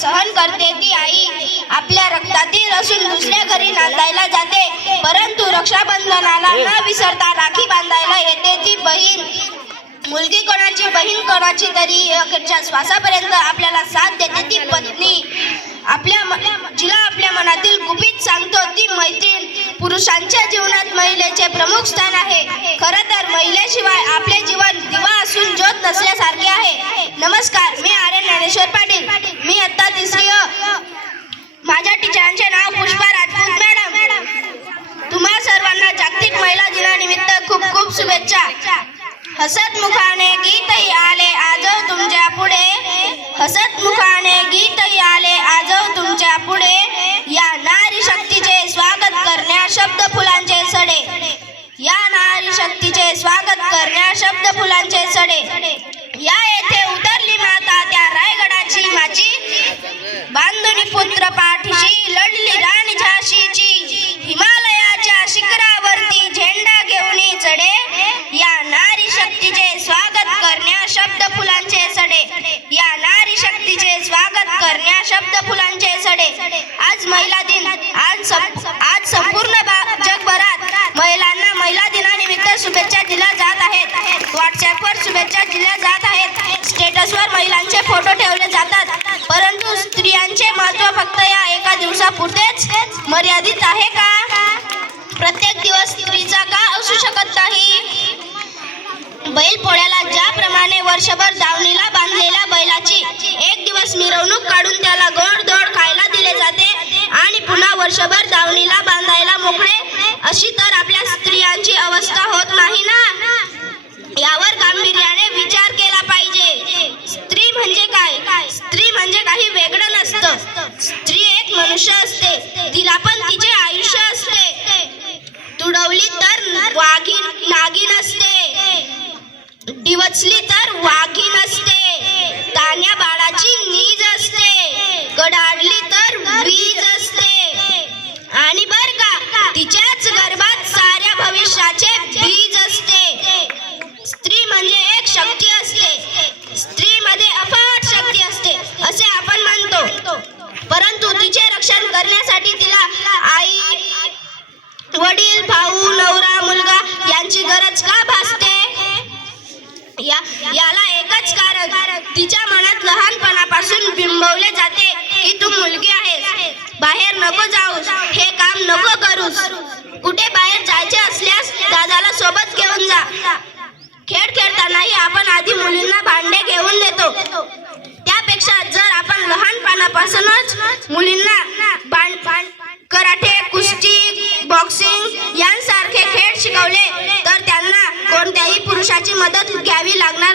सहन करते ती आई आपल्या रक्तातील असून दुसऱ्या घरी नांदायला जाते. परंतु रक्षाबंधनाला न विसरता राखी बांधायला येते. ती बहीण मुलगी कोणाची बहीण कोणाची तरी अखेरच्या श्वासापर्यंत आपल्याला साथ देते. ती पत्नी आपल्या जिला आपल्या मनातील गुपित सांगतो. ती मैत्रीण पुरुषांच्या जीवनात महिलेचे प्रमुख स्थान आहे. खर तर महिलेशिवाय आपले जीवन दिवा असून ज्योत नसल्यासारखे आहे. नमस्कार. हसतमुखाने गीतही आले आजव तुमच्यापुढे. हसतमुखाने गीतही आले आजव तुमच्यापुढे. या नारी शक्तीचे स्वागत करण्या शब्द फुलांचे सडे. या नारी शक्तीचे स्वागत करण्या शब्द फुलांचे सडे. शब्द फुलांचे सडे. आज महिला दिन. आज सं- आज संपूर्ण जगभरात महिलांना महिला दिनानिमित्त शुभेच्छा दिल्या जात आहेत. व्हॉट्सअपवर शुभेच्छा दिल्या जात आहेत. स्टेटसवर महिलांचे फोटो ठेवले जातात. परंतु स्त्रियांचे महत्त्व फक्त या एका दिवसापुरतेच मर्यादित आहे का? प्रत्येक दिवस स्त्रीचा का असू शकत नाही? बैल पोळ्याला ज्याप्रमाणे वर्षभर एक असते. तिला पण तिचे आयुष्य असते. तुडवली तर वाघीन नागिन असते डिवचली नको करूस. कुठे बाहेर जायचे असल्यास दादाला सोबत घेऊन जा. खेळ खेळतानाही आपण आधी मुलींना भांडे घेऊन देतो. त्यापेक्षा जर आपण लहानपणापासूनच मुलींना कराटे कुस्ती बॉक्सिंग यांसारखे खेळ शिकवले तर त्यांना कोणत्याही पुरुषाची मदत घ्यावी लागणार